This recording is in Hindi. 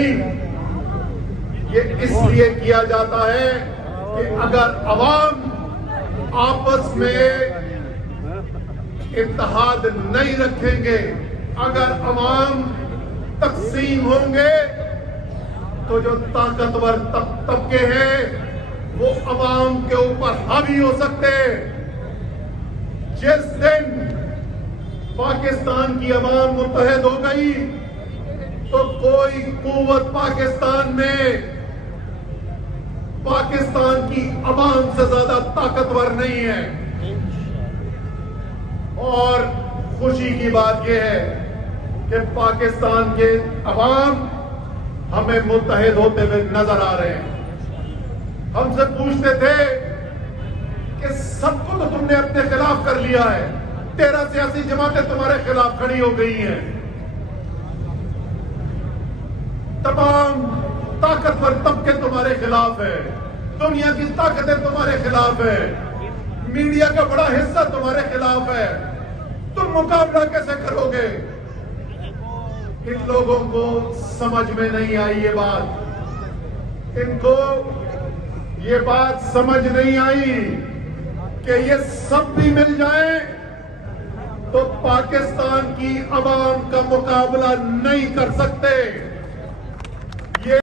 नहीं, ये इसलिए किया जाता है कि अगर अवाम आपस में इत्तेहाद नहीं रखेंगे, अगर अवाम तकसीम होंगे, तो जो ताकतवर तबके हैं वो अवाम के ऊपर हावी हो सकते हैं। जिस दिन पाकिस्तान की अवाम मुत्तहद हो गई तो कोई कुव्वत पाकिस्तान में पाकिस्तान की अवाम से ज्यादा ताकतवर नहीं है। और खुशी की बात यह है कि पाकिस्तान के अवाम हमें मुत्तहद होते हुए नजर आ रहे हैं। हमसे पूछते थे कि सबको तो तुमने अपने खिलाफ कर लिया है, 13 सियासी जमातें तुम्हारे खिलाफ खड़ी हो गई हैं, तमाम ताकतवर तबके तुम्हारे खिलाफ है, दुनिया की ताकतें तुम्हारे खिलाफ है, मीडिया का बड़ा हिस्सा तुम्हारे खिलाफ है, तुम मुकाबला कैसे करोगे? इन लोगों को समझ में नहीं आई ये बात, इनको ये बात समझ नहीं आई कि ये सब भी मिल जाए तो पाकिस्तान की अवाम का मुकाबला नहीं कर सकते।